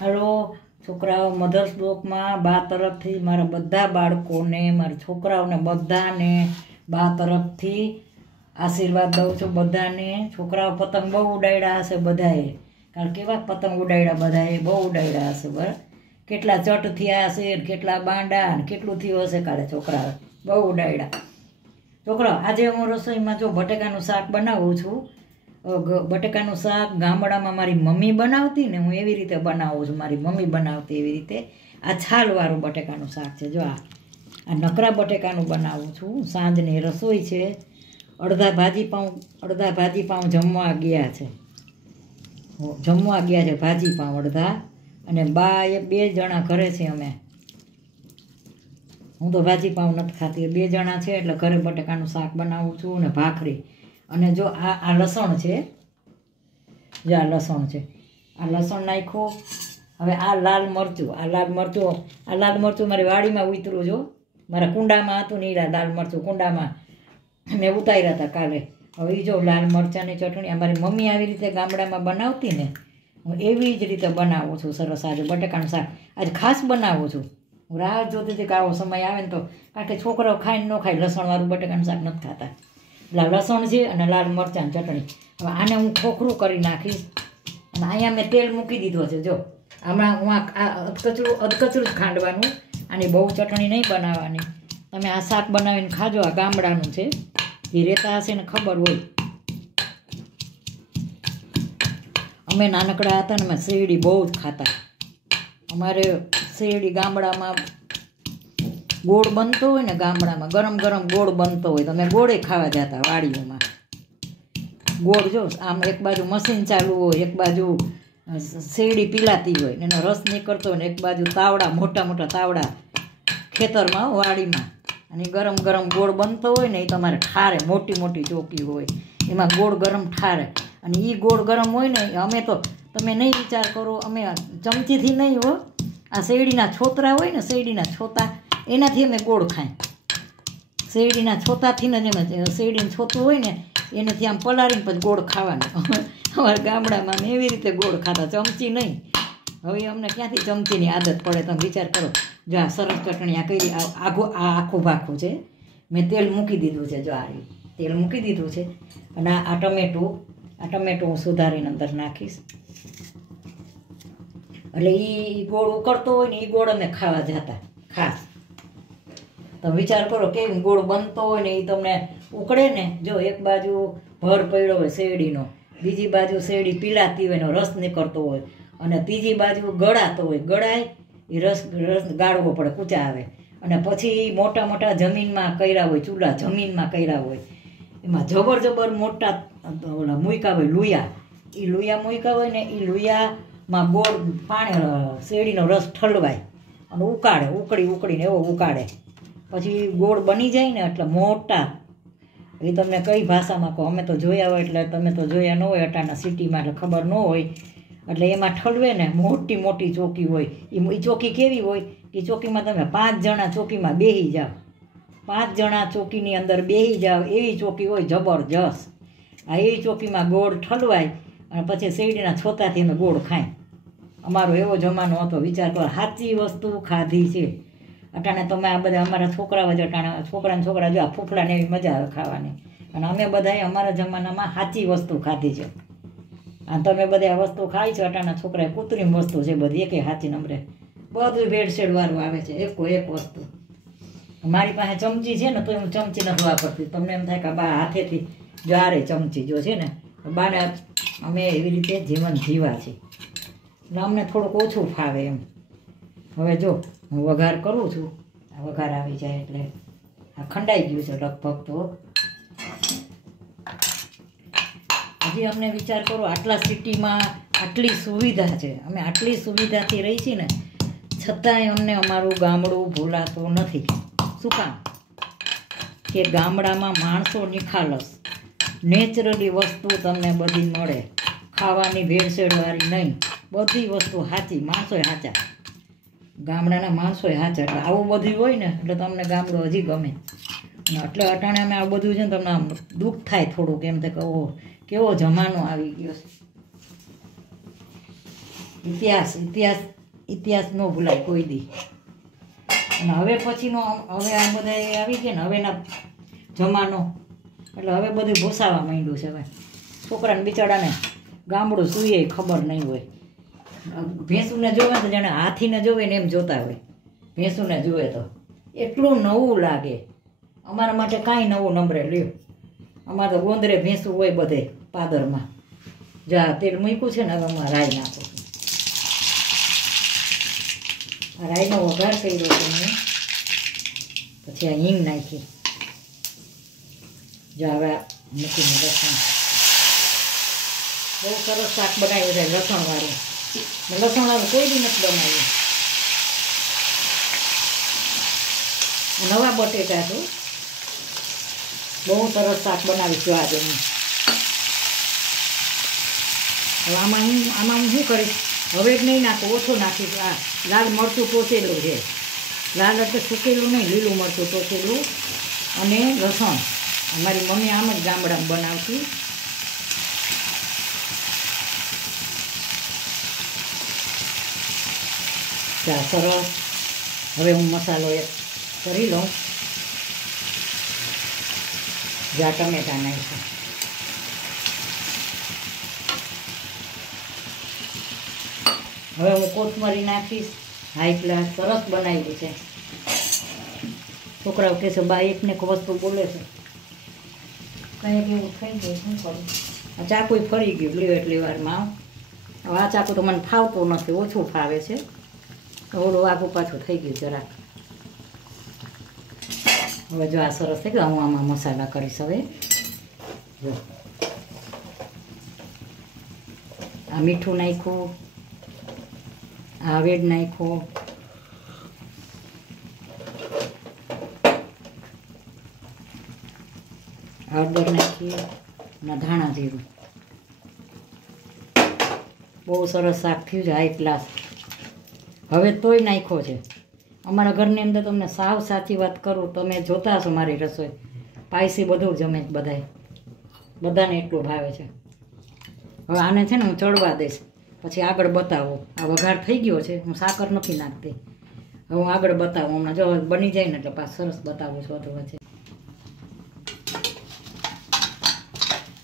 Hello છોકરાઓ, mothers બ્લોકમાં બા તરફથી મારા બધા બાળકોને, મારા છોકરાઓને બધાને બા તરફથી આશીર્વાદ દઉં છું બધાને. છોકરાઓ પતંગ બહુ ઉડાડ્યા હશે બધાએ, કારણ કેવા પતંગ ઉડાડ્યા બધાએ, બહુ ઉડાડ્યા હશે. બરાબર, કેટલા ચટ થયા હશે, કેટલા બાંડા ને કેટલું થયું હશે કાલે. છોકરાઓ બહુ ઉડાડ્યા. છોકરાઓ, આજે હું રસોઈમાં જો બટેકાનું શાક બનાવું છું. બટેકાનું શાક ગામડામાં મારી મમ્મી બનાવતી ને, હું એવી રીતે બનાવું છું. મારી મમ્મી બનાવતી એવી રીતે. આ છાલવાળું બટેકાનું શાક છે. જો આ નકરા બટેકાનું બનાવું છું. સાંજની રસોઈ છે. અડધા ભાજી પાઉં જમવા ગયા છે. ભાજી પાઉં અડધા. અને બા એ 2 જણા ઘરે છે. અમે, હું તો ભાજી પાઉં નથી ખાતી. 2 જણા છે એટલે ઘરે બટેકાનું શાક બનાવું છું અને ભાખરી. અને જો આ લસણ છે, જો આ લસણ છે, આ લસણ નાખ્યું. હવે આ લાલ મરચું મારી વાડીમાં ઉતરું. જો મારા કુંડામાં હતું ને, લાલ મરચું કુંડામાં મેં ઉતાર્યા હતા કાલે. હવે જો લાલ મરચાંની ચટણી અમારી મમ્મી આવી રીતે ગામડામાં બનાવતી ને, હું એવી જ રીતે બનાવું છું. સરસ. આજે બટેકાનું શાક આજે ખાસ બનાવું છું. હું રાહ જોતી હતી કે આવો સમય આવે ને, તો કારણ કે છોકરાઓ ખાઈને ન ખાય, લસણવાળું બટેકાનું શાક નથી ખાતા. એટલે લસણ છે અને લાલ મરચાંની ચટણી. હવે આને હું ખોખરું કરી નાખીશ. અને અહીંયા મેં તેલ મૂકી દીધો છે. જો હમણાં હું આ અધકચરું જ ખાંડવાનું. આની બહુ ચટણી નહીં બનાવવાની. તમે આ શાક બનાવીને ખાજો. આ ગામડાનું છે, જે રહેતા હશે ને ખબર હોય. અમે નાનકડા હતા ને, અમે શેરડી બહુ જ ખાતા. અમારે શેરડી ગામડામાં ગોળ બનતો હોય ને, ગામડામાં ગરમ ગરમ ગોળ બનતો હોય તો અમે ગોળે ખાવા જતા વાડીઓમાં. ગોળ જો આમ એક બાજુ મશીન ચાલુ હોય, એક બાજુ શેરડી પીલાતી હોય ને એનો રસ નીકળતો હોય, ને એક બાજુ તાવડા, મોટા મોટા તાવડા ખેતરમાં વાડીમાં. અને ગરમ ગરમ ગોળ બનતો હોય ને, એ તમારે ઠારે, મોટી મોટી ચોકી હોય એમાં ગોળ ગરમ ઠારે. અને એ ગોળ ગરમ હોય ને, અમે તો તમે નહીં વિચાર કરો, અમે ચમચીથી નહીં હો, આ શેરડીના છોતરા હોય ને, શેરડીના છોતા, એનાથી અમે ગોળ ખાય. શેરડીના છોતાથી ને, જેમ શેરડીનું છોતું હોય ને, એનાથી આમ પલાળીને પછી ગોળ ખાવાનું. અમારા ગામડામાં અમે એવી રીતે ગોળ ખાતા, ચમચી નહીં. હવે અમને ક્યાંથી ચમચીની આદત પડે, તમે વિચાર કરો. જો આ સરસ ચટણી આ કઈ આખું ભાખું છે. મેં તેલ મૂકી દીધું છે. જો આ તેલ મૂકી દીધું છે. અને આ ટમેટું હું સુધારીને અંદર નાખીશ. એટલે એ ગોળ ઉકળતો હોય ને, એ ગોળ અમે ખાવા જતા ખાસ. તમે વિચાર કરો કેમ ગોળ બનતો હોય ને, એ તમને ઉકળે ને. જો એક બાજુ ભર પડ્યો હોય શેરડીનો, બીજી બાજુ શેરડી પીલાતી હોય, એનો રસ નીકળતો હોય, અને ત્રીજી બાજુ ગળાતો હોય. ગળાય એ રસ ગાળવો પડે, કૂચા આવે. અને પછી મોટા મોટા જમીનમાં કર્યા હોય, ચૂલા જમીનમાં કર્યા હોય, એમાં જબર મોટા ઓલા મૂક્યા હોય લુયા. એ લુયા મૂક્યા હોય ને, એ લુયામાં ગોળ પાણી શેરડીનો રસ ઠલવાય અને ઉકળીને એવો ઉકાળે. પછી ગોળ બની જાય ને, એટલે મોટા, એ તમને કઈ ભાષામાં કહો, અમે તો જોયા હોય એટલે, તમે તો જોયા ન હોય અટાણા સિટીમાં, એટલે ખબર ન હોય. એટલે એમાં ઠલવે ને, મોટી મોટી ચોકી હોય. એ ચોકી કેવી હોય, એ ચોકીમાં તમે 5 જણા ચોકીમાં બેસી જાઓ. 5 જણા ચોકીની અંદર બેસી જાઓ, એવી ચોકી હોય જબરજસ્ત. આ એવી ચોકીમાં ગોળ ઠલવાય અને પછી શેરડીના છોતાથી અમે ગોળ ખાય. અમારો એવો જમાનો હતો. વિચાર કરો, સાચી વસ્તુ ખાધી છે. અટાણે તમે આ બધા અમારા છોકરાઓ જ અટાણે છોકરા જો આ ફૂફડાને એવી મજા આવે ખાવાની. અને અમે બધાએ અમારા જમાનામાં સાચી વસ્તુ ખાધી છે. અને તમે બધા આ વસ્તુ ખાઈ છો અટાણા છોકરાએ, કૃત્રિમ વસ્તુ છે બધી, એકે સાચી નંબરે બધું ભેળસેળવાળું આવે છે. એક વસ્તુ. મારી પાસે ચમચી છે ને, તો હું ચમચી નથી વાપરતી. તમને એમ થાય કે બા હાથેથી જારે ચમચી જો છે ને, બાને અમે એવી રીતે જીવન જીવા છે એટલે અમને થોડુંક ઓછું ફાવે એમ. હવે જો હું વઘાર કરું છું. આ વઘાર આવી જાય એટલે આ ખંડાઈ ગયું છે લગભગ. તો હજી અમને વિચાર કરો, આટલા સિટીમાં આટલી સુવિધા છે, અમે આટલી સુવિધાથી રહી છીએ ને, છતાંય અમને અમારું ગામડું ભૂલાતું નથી. શું કામ? કે ગામડામાં માણસો નિખાલસ, નેચરલી વસ્તુ તમને બધી મળે, ખાવાની ભેળસેળવાળી નહીં, બધી વસ્તુ સાચી, માણસોય સાચા, ગામડાના માણસોય સાચા. એટલે આવું બધું હોય ને, એટલે તમને ગામડું હજી ગમે. એટલે અટાણે અમે આ બધું છે ને, તમને આમ દુઃખ થાય થોડુંક, એમ થાય કે કેવો જમાનો આવી ગયો છે. ઇતિહાસ ઇતિહાસ ઇતિહાસ ન ભૂલાય કોઈ દી. અને હવે પછીનો હવે આ બધા આવી ગયા ને હવેના જમાનો એટલે હવે બધું ભૂસાવા માંડ્યું છે. હવે છોકરાને બિચારાને ગામડું સૂઈએ ખબર નહીં હોય. ભેંસુને જોવે તો જાણે હાથીને જોવે ને એમ જોતા હોય. ભેંસુને જોવે તો એટલું નવું લાગે. અમારા માટે કાંઈ નવું નંબરે લ્યો. અમારે તો ગોંદરે ભેંસું હોય બધે પાદરમાં. જા તેલ મૂક્યું છે ને હવે અમારે રાઈ નાખું છું. આ રાઈનો વઘાર કર્યો છે મેં. પછી આ હિંગ નાખી. જો હવે મૂકીને લસણ. બહુ સરસ શાક બનાવ્યું છે લસણવાળું. લસણવાળું કોઈ બી નથી બનાવ્યું. નવા બટેટા છું. બહુ સરસ શાક બનાવીશું આજે હું. હવે આમાં હું શું કરીશ હવે જ નહીં નાખું, ઓછું નાખીશ. આ લાલ મરચું ટોચેલું છે. લાલ એટલે સૂકેલું નહીં, લીલું મરચું ટોચેલું અને લસણ. અમારી મમ્મી આમ જ ગામડામાં બનાવતી. ચા સરસ. હવે હું મસાલો એક કરી લઉં. જ્યાં ટમેટા નાખીશું. હવે હું કોથમરી નાખીશ. હાઈ ક્લાસ સરસ બનાવેલી છે. છોકરાઓ કહે છે બા એકને એક વસ્તુ બોલે છે. કંઈક એવું થઈ ગયું શું કરું. આ ચાકુ ફરી ગયું લ્યો એટલી વારમાં. હવે આ ચાકુ તો મને ફાવતું નથી, ઓછું ફાવે છે. ઓલું આગું પાછું થઈ ગયું જરાક. હવે જો આ સરસ થઈ ગયું. હું આમાં મસાલા કરીશ. હવે જો આ મીઠું નાખ્યું, આ વેડ નાખ્યું, હળદર નાખી અને ધાણા જીરું. બહુ સરસ શાક થયું છે હાઈ ક્લાસ. હવે તોય નાખ્યો છે. અમારા ઘરની અંદર તમને સાવ સાચી વાત કરું, તમે જોતા હશો મારી રસોઈ, પાયસી બધું જમે બધાય, બધાને એટલું ભાવે છે. હવે આને છે ને હું ચડવા દઈશ, પછી આગળ બતાવો. આ વઘાર થઈ ગયો છે, હું સાકર નથી નાખતી. હવે હું આગળ બતાવું હમણાં. જો બની જાય ને એટલે પાછું સરસ બતાવું છું બધું વચ્ચે.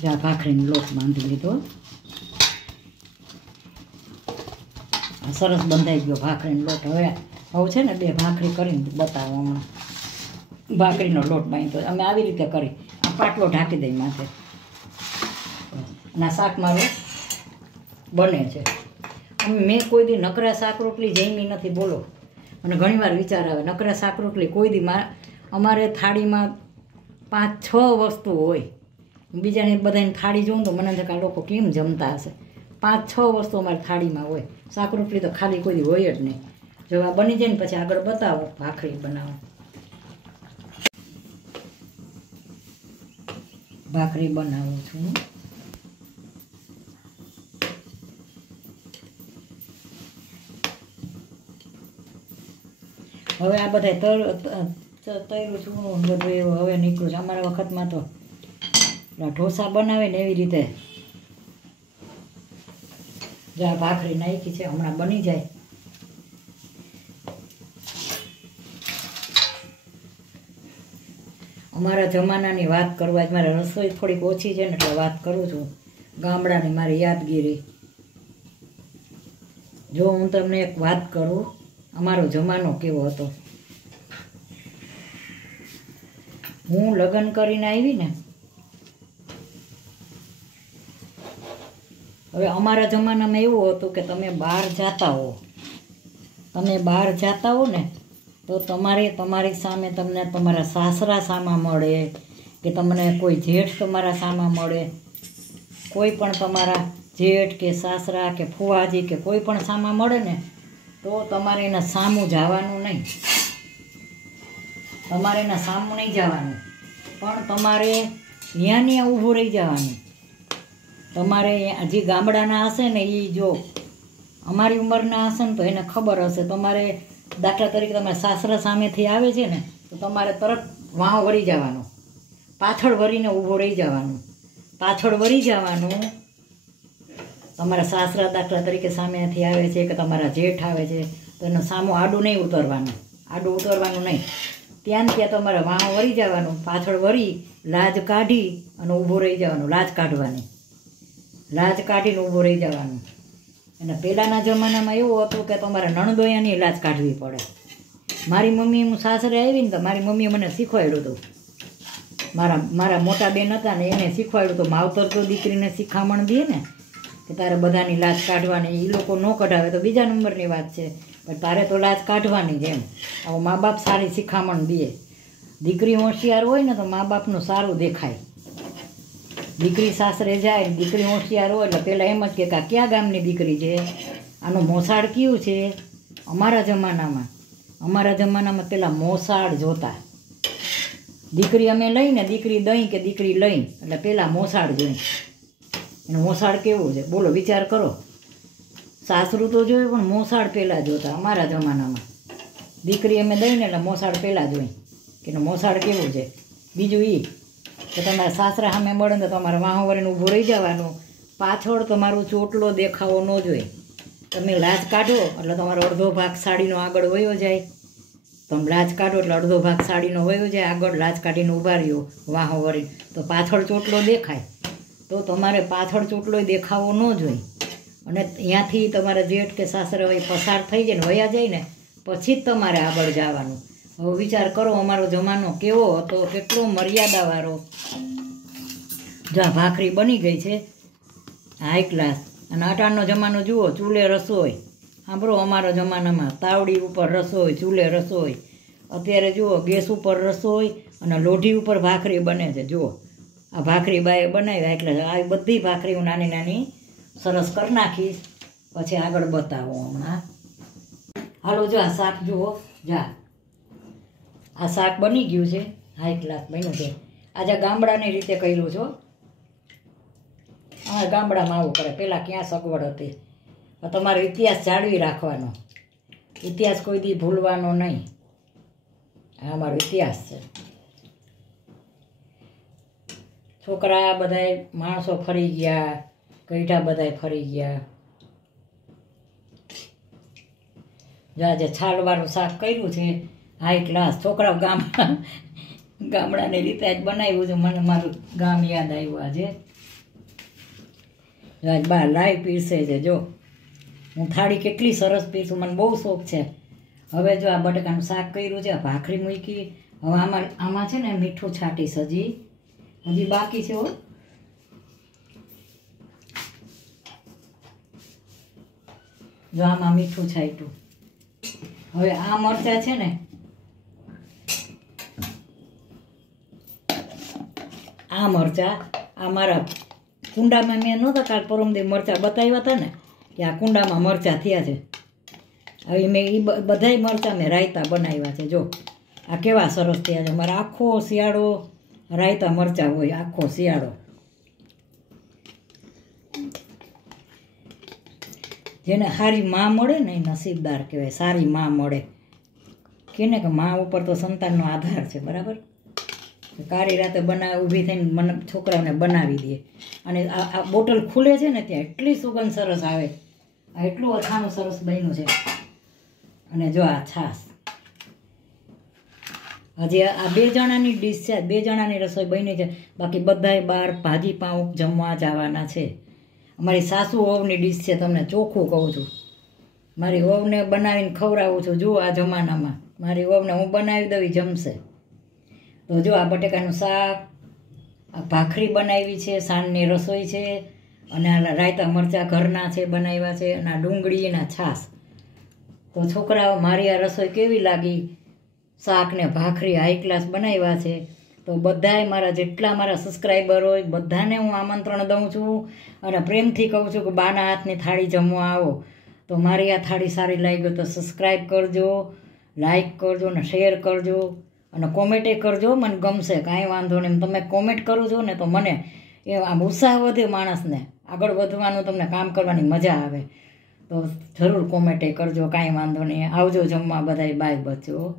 જ્યાં ભાખરીનો લોટ બાંધી લીધો. આ સરસ બંધાઈ ગયો ભાખરીનો લોટ. હવે છે ને 2 ભાખરી કરીને બતાવો હમણાં. ભાખરીનો લોટ બાંધ્યો અમે આવી રીતે કરી. આ પાટલો ઢાંકી દઈ માથે. અને આ શાક મારું બને છે. મેં કોઈ દી નકરા શાક રોટલી જમી નથી બોલો. અને ઘણીવાર વિચાર આવે નકરા શાક રોટલી કોઈ દી અમારે થાળીમાં 5-6 વસ્તુ હોય. બીજાને બધાને થાળી જોઉં તો મને આ લોકો કેમ જમતા હશે. 5-6 વસ્તુ અમારી થાળીમાં હોય. શાક રોટલી તો ખાલી કોઈ દી હોય જ નહીં. જો આ બની જાય ને પછી આગળ બતાવો ભાખરી બનાવો. ભાખરી બનાવું છું. હવે આ બધા તળ્યું છું બધું એવું હવે નીકળું છે. અમારા વખતમાં તો ઢોસા બનાવે ને એવી રીતે જ્યાં ભાખરી નાખી છે હમણાં બની જાય. અમારા જમાનાની વાત કરવા જ મારે રસોઈ થોડીક ઓછી છે ને એટલે વાત કરું છું. ગામડાની મારી યાદગીરી. જો હું તમને એક વાત કરું, અમારો જમાનો કેવો હતો. હું લગ્ન કરીને આવી ને, હવે અમારા જમાનામાં એવું હતું કે તમે બહાર જતા હો ને તો તમારી સામે તમને તમારા સાસરા સામા મળે કે તમને કોઈ જેઠ તમારા સામા મળે, કોઈ પણ તમારા જેઠ કે સાસરા કે ફુવાજી કે કોઈ પણ સામા મળે ને તો તમારે એના સામું જવાનું નહીં. તમારે એના સામું નહીં જવાનું, પણ તમારે ત્યાં ઊભું રહી જવાનું. તમારે જે ગામડાના હશે ને એ જો અમારી ઉંમરના હશે ને તો એને ખબર હશે. તમારે દાખલા તરીકે તમારા સાસરા સામેથી આવે છે ને તો તમારે તરત વાં વળી જવાનું, પાછળ વળીને ઊભો રહી જવાનું. પાછળ વળી જવાનું, તમારા સાસરા દાખલા તરીકે સામેથી આવે છે કે તમારા જેઠ આવે છે તો એનો સામો આડું નહીં ઉતરવાનું, આડું ઉતરવાનું નહીં. ત્યાં ને ત્યાં તમારે વાહ વળી જવાનું, પાછળ વળી લાજ કાઢી અને ઊભું રહી જવાનું, લાજ કાઢવાની, લાજ કાઢીને ઊભું રહી જવાનું. અને પહેલાંના જમાનામાં એવું હતું કે તમારે નણદોયાની લાજ કાઢવી પડે. મારી મમ્મી, હું સાસરે આવી ને તો મારી મમ્મીએ મને શીખવાડ્યું હતું. મારા મોટા બેન હતા ને એને શીખવાડ્યું હતું. માવતર તો દીકરીને શીખામણ દે ને કે તારે બધાની લાજ કાઢવાની. એ લોકો ન કઢાવે તો બીજા નંબરની વાત છે, પણ તારે તો લાજ કાઢવાની જ એમ. હવે મા બાપ સારી શીખામણ દે. દીકરી હોશિયાર હોય ને તો મા બાપનું સારું દેખાય. દીકરી સાસરે જાય ને દીકરી હોશિયાર હોય એટલે પહેલાં એમ જ કે ક્યાં ગામની દીકરી છે, આનું મોસાળ કયું છે. અમારા જમાનામાં પહેલાં મોસાળ જોતા. દીકરી અમે લઈને, દીકરી દઈ કે દીકરી લઈ એટલે પહેલાં મોસાળ જોઈ. એનું મોસાળ કેવું છે બોલો, વિચાર કરો. સાસરું તો જોયું પણ મોસાળ પહેલાં જોતા અમારા જમાનામાં. દીકરી અમે દઈને એટલે મોસાળ પહેલાં જોઈ કે એનું મોસાળ કેવું છે. બીજું એ કે તમારા સાસરા સામે મળે ને તો તમારે વાહ વળીને ઊભું રહી જવાનું. પાછળ તમારું ચોટલો દેખાવો ન જોઈએ. તમે લાજ કાઢો એટલે તમારો અડધો ભાગ સાડીનો આગળ વયો જાય. તમે લાજ કાઢો એટલે અડધો ભાગ સાડીનો વયો જાય આગળ. લાજ કાઢીને ઊભા રહ્યો વાહ વળીને તો પાછળ ચોટલો દેખાય. તો તમારે પાછળ ચોટલો દેખાવો ન જોઈએ. અને ત્યાંથી તમારા જેઠ કે સાસરે હોય પસાર થઈ જાય ને વયા જાય ને પછી જ તમારે આગળ જવાનું. હવે વિચાર કરો અમારો જમાનો કેવો હતો, કેટલો મર્યાદાવાળો. જો આ ભાખરી બની ગઈ છે હાઈ ક્લાસ. અને અટાણનો જમાનો જુઓ, ચૂલે રસોઈ. સાંભળો, અમારા જમાનામાં તાવડી ઉપર રસોઈ, ચૂલે રસોઈ. અત્યારે જુઓ ગેસ ઉપર રસોઈ અને લોઢી ઉપર ભાખરી બને છે. જુઓ આ ભાખરી બાએ બનાવ્યા એટલે આ બધી ભાખરી હું નાની નાની સરસ કરી નાખીશ, પછી આગળ બતાવો હમણાં. હાલો જો આ શાક જુઓ, જા આ શાક બની ગયું છે, હાઈ ક્લાસ બન્યું છે. આજે ગામડાની રીતે કર્યું છો. હા, ગામડામાં આવું કરે. પહેલાં ક્યાં સગવડ હતી. તમારો ઇતિહાસ જાળવી રાખવાનો. ઇતિહાસ કોઈ દી ભૂલવાનો નહીં. આ અમારો ઇતિહાસ છે. છોકરા બધાય માણસો ફરી ગયા, ગઈઢા બધાય ફરી ગયા. આજે છાલવાળું શાક કર્યું છે હાઈ ક્લાસ. છોકરાઓ ગામડાની રીતે જ બનાવ્યું છે. મને મારું ગામ યાદ આવ્યું આજે. આજ બા લાઈ પીરસે છે. જો હું થાળી કેટલી સરસ પીરસું, મને બહુ શોખ છે. હવે જો આ બટાકાનું શાક કર્યું છે, આ ભાખરી મૂકી. હવે આમાં છે ને મીઠું છાંટીશ. હજી બાકી છે. જો આમાં મીઠું છાંટ્યું. હવે આ મરચાં છે ને આ મરચાં આ મારા કુંડામાં મેં નહોતા કાલ પરમદી મરચાં બતાવ્યા હતા ને કે આ કુંડામાં મરચાં થયા છે. હવે મેં એ બધાય મરચાં મેં રાયતા બનાવ્યા છે. જો આ કેવા સરસ થયા છે. મારા આખો શિયાળો રાયતા મરચાં હોય, આખો શિયાળો. જેને સારી માં મળે ને એ નસીબદાર કહેવાય. સારી માં મળે કે ને કે માં ઉપર તો સંતાનનો આધાર છે. બરાબર. કાળી રાતે ઊભી થઈને મને છોકરાઓને બનાવી દે. અને આ બોટલ ખુલે છે ને ત્યાં એટલી સુગંધ સરસ આવે. આ એટલું અથાણું સરસ બન્યું છે. અને જો આ છાશ. હજી આ 2 જણાની ડીશ છે. 2 જણાની રસોઈ બની છે. બાકી બધાય બહાર ભાજી પાઉં જમવા જવાના છે. અમારી સાસુ વહુની ડીશ છે. તમને ચોખ્ખું કહું છું. મારી વહુને બનાવીને ખવડાવું છું. જુઓ આ જમાનામાં મારી વહુને હું બનાવી દઉં, જમશે. તો જો આ બટેકાનું શાક, આ ભાખરી બનાવી છે, સાંજની રસોઈ છે, અને આ રાયતા મરચાં ઘરના છે બનાવ્યા છે, અને આ ડુંગળી અને છાશ. તો છોકરાઓ મારી આ રસોઈ કેવી લાગી? શાક ને ભાખરી હાઈ ક્લાસ બનાવ્યા છે. તો બધાય મારા જેટલા મારા સબસ્ક્રાઈબર હોય બધાને હું આમંત્રણ દઉં છું અને પ્રેમથી કહું છું કે બાના હાથની થાળી જમવા આવો. તો મારી આ થાળી સારી લાગી તો સબસ્ક્રાઈબ કરજો, લાઈક કરજો અને શેર કરજો અને કોમેન્ટે કરજો. મને ગમશે, કાંઈ વાંધો નહીં. તમે કોમેન્ટ કરો છો ને તો મને એ આમ ઉત્સાહ વધે, માણસને આગળ વધવાનું, તમને કામ કરવાની મજા આવે. તો જરૂર કોમેન્ટે કરજો, કાંઈ વાંધો નહીં. આવજો જમવા બધાય. બાય બચ્ચો.